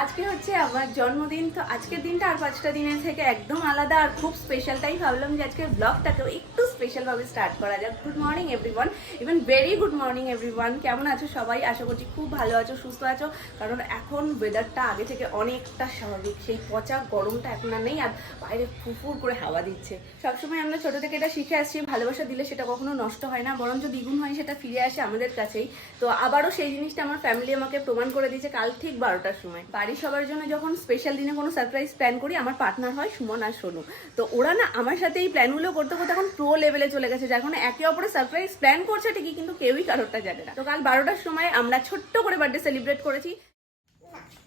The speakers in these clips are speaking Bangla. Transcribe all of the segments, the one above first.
আজকে হচ্ছে আমার জন্মদিন। তো আজকের দিনটা আর 5টা দিনের থেকে একদম আলাদা আর খুব স্পেশাল। তাই ভাবলাম যে আজকের ব্লগটাকেও একটু স্পেশালভাবে স্টার্ট করা যাক। Good morning everyone, even very good morning everyone. কেমন আছো সবাই? আশা করছি খুব ভালো আছো, সুস্থ আছো। কারণ এখন ওয়েদারটা আগে থেকে অনেকটা স্বাভাবিক, সেই পচা গরমটা এখন আর নেই, আর বাইরে ফুরফুর করে হাওয়া দিচ্ছে। সবসময় আমরা ছোটো থেকে এটা শিখে আসছি, ভালোবাসা দিলে সেটা কখনো নষ্ট হয় না, বরঞ্চ দ্বিগুণ হয়, সেটা ফিরে আসে আমাদের কাছেই। তো আবারও সেই জিনিসটা আমার ফ্যামিলি আমাকে প্রমাণ করে দিয়েছে কাল ঠিক 12টার সময়। বাড়ির সবার জন্য যখন স্পেশাল দিনে কোনো সারপ্রাইজ প্ল্যান করি, আমার পার্টনার হয় সুমন আর সোনু। তো ওরা না আমার সাথে এই প্ল্যানগুলো করতে করতে এখন প্রো লেভেলে চলে গেছে, যখন একে অপরে সারপ্রাইজ প্ল্যান করছে ঠিকই, কিন্তু কেউই কারোরটা জানে না। তো কাল 12টার সময় আমরা ছোট্ট করে বার্থডে সেলিব্রেট করেছি।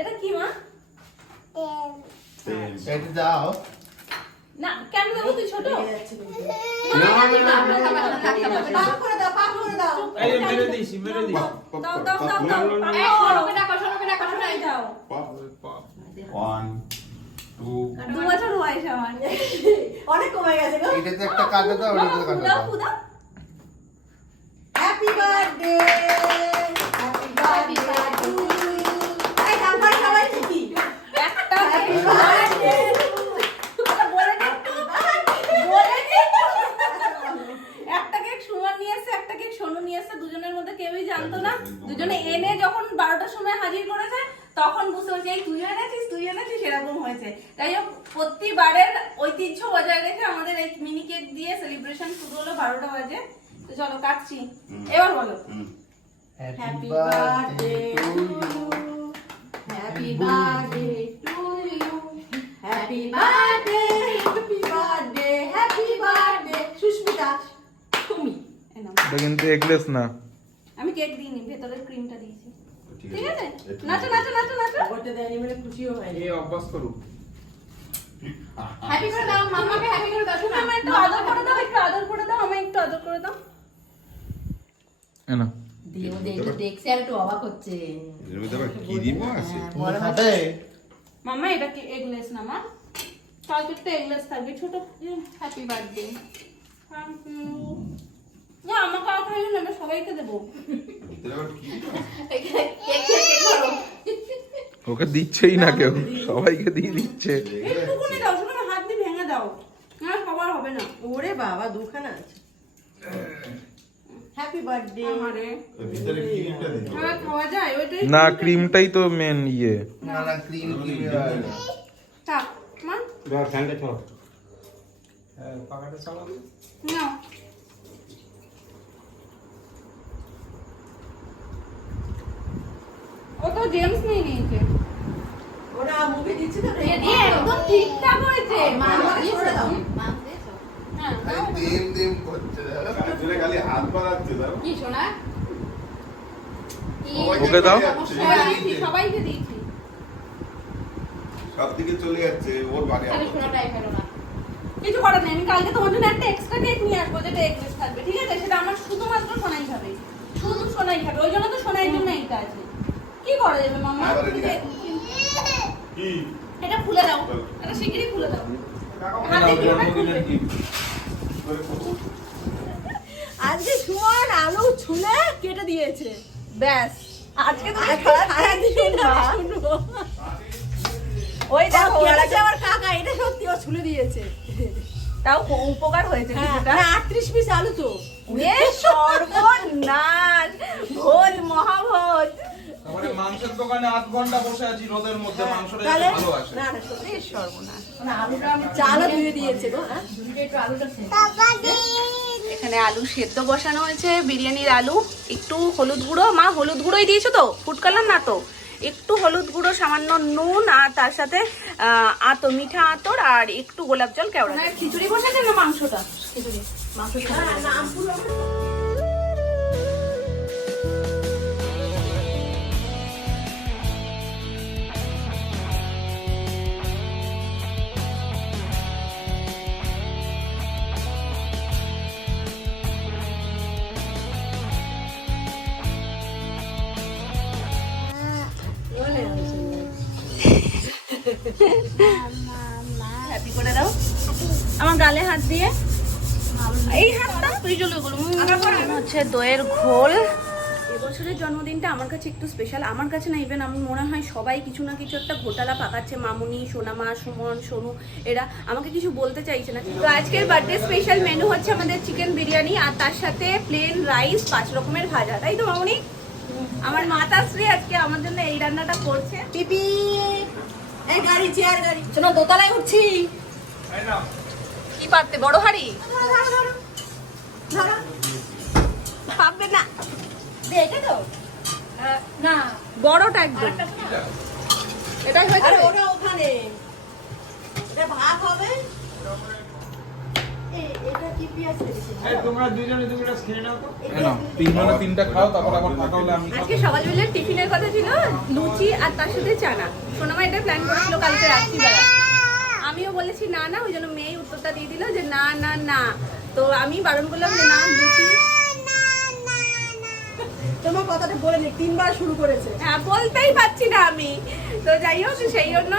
এটা কি মা? এটা দাও না কেন দেবো, তুই ছোট? অনেক কমে গেছে গো। এটাতে একটা কাটা দাও, এটাতে কাটা দাও। Happy birthday, happy birthday to you. এই নাম্বার সবাই ঠিকই। একটা হ্যাপি বার্থডে একটা কেক সুমন নিয়ে এসে, একটা কেক সোনু নিয়ে এসে, দুজনের মধ্যে কেউই জানতো না। দুজনে এনে যখন 12টার সময় হাজির করেছে, তখন বুঝতে পারছি এই তুই এনেছিস এরকম হয়েছে। তাই হোক, প্রতিবারের ঐতিহ্য বজায় রেখে আমাদের এই মিনি কেক দিয়ে সেলিব্রেশন শুরু হলো 12টা বাজে। তো চলো কাটছি, এবার বলো। Happy birthday to you, happy birthday to you, happy birthday, happy birthday, happy birthday Susmita. তুমি এই নাও। এটা কিন্তু এগলেস না। আমি কেক দিইনি, ভেতরের ক্রিমটা দিয়েছি। ঠিক আছে, নাচো নাচো নাচো নাচো। করতে দেয়নি বলে খুশিও হয়নি। এই অভ্যাস করুক। হ্যাপি করে দাও মাম্মাকে, হ্যাপি করে দাও। তুমি আমায় একটু আদর করে দাও, একটু আদর করে দাও, আমায় একটু আদর করে দাও। না দিও দে, তো দেখছে আর একটু অবাক হচ্ছে। এর মধ্যে আবার ক্রিম আছে। বড় খাবে? মাম্মা এটা কি এগলেস না মা? কালকে তো এগলেস থাকবে। ছোট হ্যাপি বার্থডে, থ্যাংক ইউ। না আমাকে আর খাইও না, আমি সবাইকে দেবো। এর আবার ক্রিম আছে? ওকে দিচ্ছেই না কেউ, সবাইকে দিয়ে দিচ্ছে। একটুকুনি দাও, শুধু হাত দিয়ে ভেঙে দাও, না সবার হবে না। ওরে বাবা দুখানা আছে। হ্যাপি বার্থডে আমারে এর ভিতরে ক্রিমটা দিতে হবে। হ্যাঁ খাওয়া যায় ওইটাই। না, ক্রিমটাই তো মেন ইয়ে। না না ক্রিম থাক মা, ফ্যানটা চলো। হ্যাঁ পাখাটা চালাও। নাও। ও তো জেমস নিয়ে নিয়েছে। ওরা মুভি দিচ্ছে তো দিয়ে একদম ঠিকঠাক হয়েছে। মা সরে দাও। হ্যাঁ দেম দেম করছে। আসলে খালি হাত বাড়াচ্ছে দাও। কি শোনা? ওকে দাও। সবাইকে দিয়েছি। সব দিকে চলে যাচ্ছে ওর বাড়ি আর কিছু করার নেই, আমি কালকে তোমার জন্য একটা এক্সট্রা কেক নিয়ে আসবো, যেটা এগলেস থাকবে, ঠিক আছে? সেটা আমার শুধুমাত্র সোনাই খাবে, শুধু সোনাই খাবে। ওই জন্য তো সোনাইয়ের জন্য এইটা আছে। কি করা যাবে মাম্মা? আবার তুমি এদিকে। কি এটা খুলে দাও, এটা শিগগিরই খুলে দাও। হাতে কিভাবে খুলবে? আজকে সুমন আলু ছুলে কেটে দিয়েছে। ব্যাস, আজকে তো সারাদিন শুনবো। ওই দেখো কেটেছে আমার কাকা, এটা সত্যি ও ছুলে দিয়েছে। তাও উপকার হয়েছে কিছুটা। হ্যাঁ 38 পিস আলু তো। এ সর্বনাশ, ভোজ মহাভোজ। তারপরে মাংসের দোকানে 8 ঘন্টা বসে আছি রোদের মধ্যে, মাংসটা তাহলে ভালো আসে। না না সত্যি এ সর্বনাশ। চালও ধুয়ে দিয়েছে গো। হ্যাঁ এখানে আলু সেদ্ধ বসানো হয়েছে, বিরিয়ানির আলু। একটু হলুদ গুঁড়ো, মা হলুদ গুঁড়োই দিয়েছো তো, ফুড কালার না তো? একটু হলুদ গুঁড়ো, সামান্য নুন, আর তার সাথে আতর, মিঠা আতর, আর একটু গোলাপ জল, কেওড়া। খিচুড়ি বসেছে না মাংসটা? খিচুড়ি, মাংস। হ্যাপি করে দাও আমার গালে হাত দিয়ে। এই হাতটা তুই চলে গেল। হচ্ছে দইয়ের ঘোল, এবছরের জন্মদিনটা আমার কাছে একটু স্পেশাল, আমার কাছে না, ইভেন আমি মনে হয় সবাই কিছু না কিছু একটা ঘোটালা পাকাচ্ছে। মামুনি, সোনামা, সুমন, সোনু এরা আমাকে কিছু বলতে চাইছে না। তো আজকের বার্থডে স্পেশাল মেনু হচ্ছে আমাদের চিকেন বিরিয়ানি, আর তার সাথে প্লেন রাইস, 5 রকমের ভাজা, তাই তো মামুনি? আমার মাতাশ্রী আজকে আমার জন্য এই রান্নাটা করছে। পিপি এই গাড়ি, চেয়ার গাড়ি, শোনো দোতলায় উঠছি। কি পারতে, বড় হাড়ি ধরো ধরো ধরো ধরো, পাবে না, দেখে তো না বড়টা একদম। এটাই হয়ে আরে যাবে। ওটা ওখানে, এটা ভাত হবে। এটা কি পেঁয়াজ দিয়েছে? এই তোমরা দুজনে দু গ্লাস খেয়ে নাও তো। না, তিনজনে তিনটা খাও, তারপর আবার থাকা হলে আমি আজকে সকালবেলার টিফিনের কথা ছিল লুচি আর তার সাথে চানা। সোনামা এটা প্ল্যান করেছিল কালকে রাত্রিবেলা, আমিও বলেছি না না, ওই জন্য মেয়ে উত্তরটা দিয়ে দিল যে না না না। তো আমি বারণ করলাম যে না, লুচি। তোমার কথাটা বলে নি, 3 বার শুরু করেছে। হ্যাঁ, বলতেই পারছি না আমি। তো যাই হোক, সেই জন্য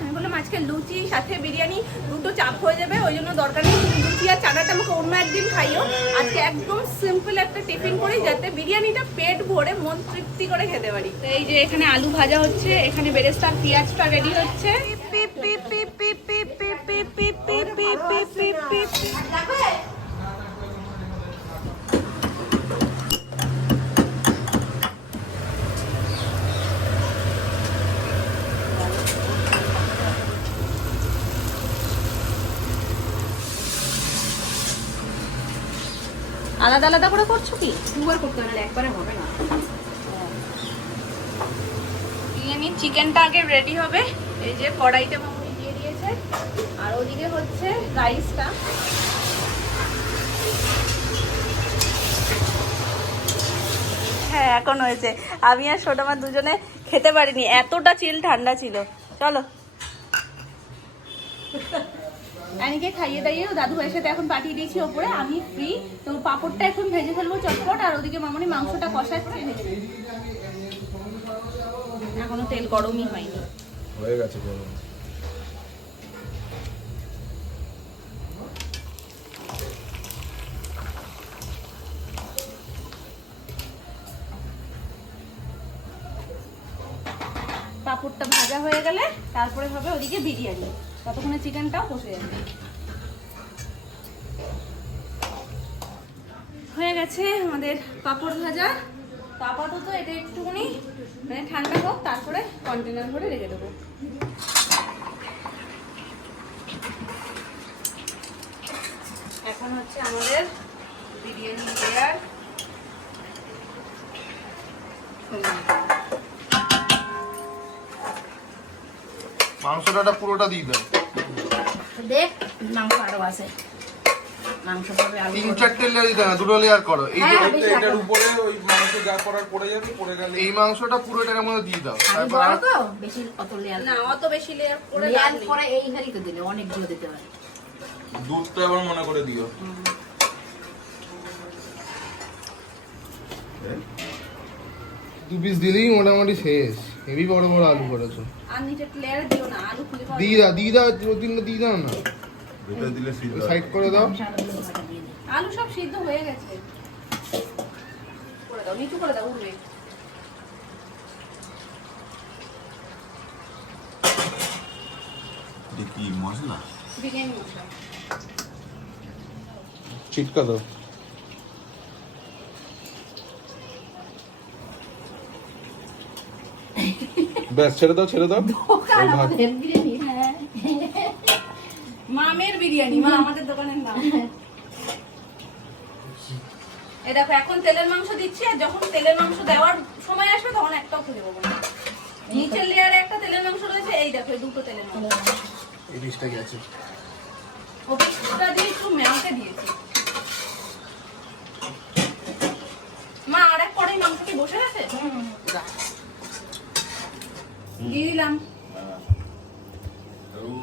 আমি বললাম আজকে লুচি সাথে বিরিয়ানি দুটো চাপ হয়ে যাবে, ওই জন্য দরকার নেই, তুমি লুচি আর চানাটা আমাকে অন্য একদিন খাইও। আজকে একদম সিম্পল একটা টিফিন করি, যাতে বিরিয়ানিটা পেট ভরে মন তৃপ্তি করে খেতে পারি। তো এই যে এখানে আলু ভাজা হচ্ছে, এখানে বেরেস্তা আর পেঁয়াজটা রেডি হচ্ছে। পিপ পিপ পিপ পিপ পিপ পিপ পিপ পিপ পিপ পিপ পিপ পিপ পিপ পিপ। আলাদা আলাদা করে করছো কি? দুবার করতে হবে, একবারে হবে না। বিরিয়ানির চিকেনটা আগে রেডি হবে, এই যে কড়াইতে মামুনি দিয়ে দিয়েছে, আর ওদিকে হচ্ছে রাইসটা। হ্যাঁ, এখন হয়েছে। আমি আর সোনামা দুজনে খেতে পারিনি, এতটা চিল ঠান্ডা ছিল। চলো অনেকে খাইয়ে দাইয়েও দাদু ভাইয়ের সাথে এখন পাঠিয়ে দিয়েছি ওপরে, আমি ফ্রি। তো পাঁপড়টা এখন ভেজে ফেলবো চটপট, আর ওদিকে মামুনি মাংসটা কষাচ্ছে। এখনো তেল গরমই হয়নি। হয়ে গেছে গরম। পাঁপড়টা ভাজা হয়ে গেলে তারপরে হবে ওদিকে বিরিয়ানি, ততক্ষণে চিকেনটাও কষে যাবে। হয়ে গেছে আমাদের পাঁপড় ভাজা। তো আপাতত এটা একটুখানি মানে ঠান্ডা হোক, তারপরে কন্টেনার ভরে রেখে দেবো। এখন হচ্ছে আমাদের বিরিয়ানি লেয়ার। মাংসটা পুরোটা দিয়ে দেয়। দেখ মাংস আরো আছে, মাংস পাবে আলু। 3-4 লেয়ার দিতে না, 2 লেয়ার করো। এই যে হ্যাঁ, বেশি এটার রাখো। উপরে ওই মাংস যা করার পড়ে যাবে, পড়ে গেলে এই মাংসটা পুরো এটার মধ্যে দিয়ে দাও। আমি তারপর বড় তো বেশি অত লেয়ার না, অত বেশি লেয়ার করে লেয়ার লাভ নেই। পরে এই হারি তো দিলে অনেক দিয়ে দিতে পারে। দুধটা আবার মনে করে দিও। 2 পিস দিলেই মোটামুটি শেষ। হেভি বড় বড় আলু করেছো। আর নিচে লেয়ার দিও না, আলু খুলে পাওয়া দিয়ে দাও 2-3টা দিয়ে দাও না। দুটো দিলে সিদ্ধ সাইড করে দাও। মাংস আরো দিয়ে ভাজা দিয়ে দিই। আলু সব সিদ্ধ হয়ে গেছে। করে দাও, নিচু করে দাও, উঠবে। কি মশলা? বিরিয়ানি মশলা। চিটকা দাও। ব্যাস ছেড়ে দাও, ছেড়ে দাও। দোকান আমাদের বিরিয়ানি। হ্যাঁ। মামের বিরিয়ানি, মা আমাদের দোকানের নাম। এই দেখো, এখন তেলের মাংস দিচ্ছি, আর যখন তেলের মাংস দেওয়ার সময় আসবে তখন একটাও খুঁজে পাবো না। নিচের লেয়ারে একটা তেলের মাংস রয়েছে, এই দেখো এই দুটো তেলের মাংস। এই পিসটা কি আছে? ওটা দিয়ে একটু মেয়াকে দিয়েছি। মা আর এক কড়াই মাংস কি বসে গেছে? দিয়ে দিলাম।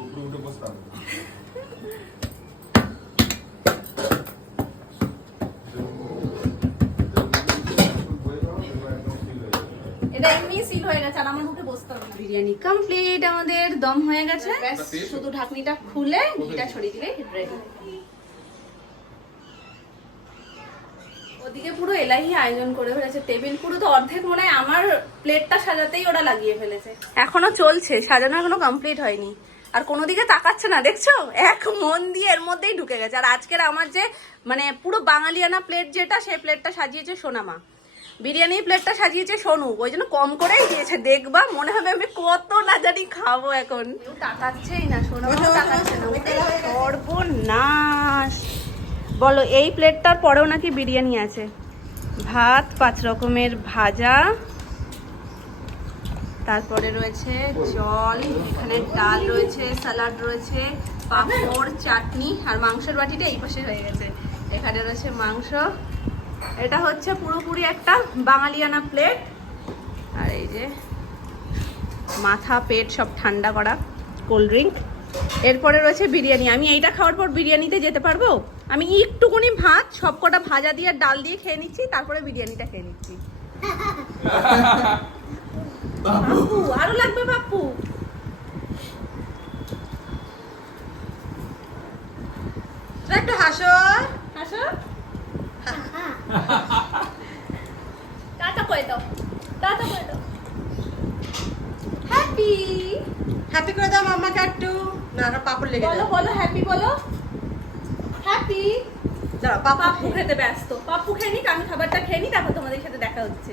উপরে উঠে বসতাম। এটা এমনি সিল হয়ে গেছে, আর আমার মুখে বসতে হবে না। বিরিয়ানি কমপ্লিট, আমাদের দম হয়ে গেছে। ব্যাস শুধু ঢাকনিটা খুলে ঘিটা ছড়িয়ে দিলেই রেডি। ওদিকে পুরো এলাহি আয়োজন করে ফেলেছে, টেবিল পুরো তো অর্ধেক মনে হয় আমার প্লেটটা সাজাতেই ওরা লাগিয়ে ফেলেছে। এখনো চলছে, সাজানো এখনো কমপ্লিট হয়নি। আর কোনো দিকে তাকাচ্ছে না, দেখছো, এক মন দিয়ে এর মধ্যেই ঢুকে গেছে। আর আজকের আমার যে মানে পুরো বাঙালিয়ানা প্লেট যেটা, সেই প্লেটটা সাজিয়েছে সোনামা, বিরিয়ানি প্লেটটা সাজিয়েছে সোনু, ওই জন্য কম করেই দিয়েছে। দেখবা মনে হবে আমি কত না জানি খাবো এখন। কেউ তাকাচ্ছেই না, সোনামা তাকাচ্ছে না, সর্বনাশ। বলো, এই প্লেটটার পরেও নাকি বিরিয়ানি আছে, ভাত, 5 রকমের ভাজা, তারপরে রয়েছে জল, এখানে ডাল রয়েছে, স্যালাড রয়েছে, পাঁপড়, চাটনি, আর মাংসের বাটিটা এই পাশে হয়ে গেছে। এখানে রয়েছে মাংস। এটা হচ্ছে পুরোপুরি একটা বাঙালিয়ানা প্লেট। আর এই যে মাথা পেট সব ঠান্ডা করা কোল্ড ড্রিঙ্ক। এরপরে রয়েছে বিরিয়ানি। আমি এইটা খাওয়ার পর বিরিয়ানিতে যেতে পারবো? আমি একটুকুনি ভাত সব কটা ভাজা দিয়ে আর ডাল দিয়ে খেয়ে নিচ্ছি, তারপরে বিরিয়ানিটা খেয়ে নিচ্ছি। বাপু, আরো লাগবে বাপু। একটু হাসো, হাসো, টাটা করে দাও, টাটা করে দাও। হ্যাপি হ্যাপি করে দাও মাম্মাকে একটু। না না, পাপড় লেগে বলো, যাবে। বলো হ্যাপি, বলো হ্যাপি। দাঁড়াও, পাপা পাপ্পু খেতে ব্যস্ত, পাপ্পু খেয়ে নিক, আমি খাবারটা খেয়ে নিই, তারপর তোমাদের সাথে দেখা হচ্ছে।